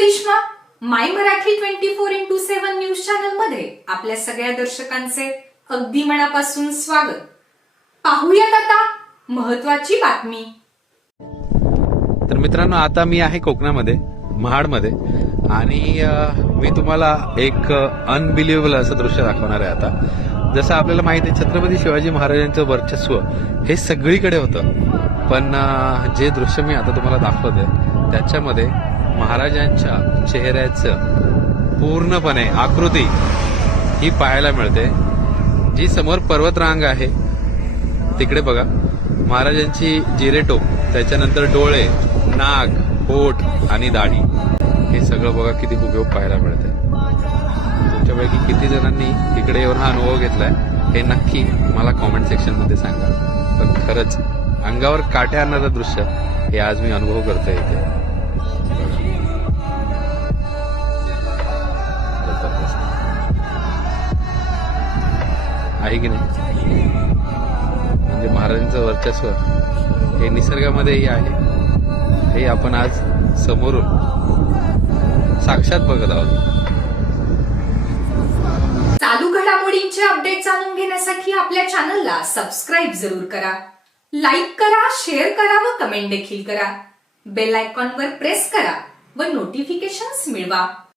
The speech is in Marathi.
Karishma my Marathi twenty four into seven news चॅनलमध्ये आपल्या सगळ्या दर्शकांचे अगदी मनापासून स्वागत. पाहूयात आता महत्वाची बातमी. तर मित्रांनो आता मी आहे कोकणामध्ये महाडमध्ये आणि मी तुम्हाला एक अनबिलिव्हेबल असं दृश्य दाखवणार आहे आता. जसं आपल्याला माहिती आहे छत्रपती शिवाजी महाराजांचं वर्चस्व हे सगळीकडे होतं. पण जे दृश्य मी आता तुम्हाला दाखवते त्याच्यामध्ये महाराजांच्या चेहऱ्याचं पूर्णपणे आकृती ही पाहायला मिळते. जी समोर पर्वतरांग आहे तिकडे बघा. महाराजांची जिरेटोप त्याच्यानंतर डोळे नाक पोट आणि दाढी. हे सगळं बघा किती उपयोग पाहायला मिळते. तुमच्यापैकी किती जणांनी तिकडे येऊन हा अनुभव घेतलाय हे नक्की मला कॉमेंट सेक्शनमध्ये सांगा. पण खरंच अंगावर काट्या आणणारं दृश्य हे आज मी अनुभव करतोय इथे आहे की नाही? म्हणजे महाराजांचं वर्चस्व हे निसर्गामध्येही आहे. हे आपण आज समोरून साक्षात बघत आहोत. चालू घडामोडींचे अपडेट जाणून घेण्यासाठी आपल्या चॅनलला सबस्क्राईब जरूर करा. लाईक करा शेअर करा व कमेंट देखील करा. बेल आयकॉनवर प्रेस करा व नोटिफिकेशन्स मिळवा.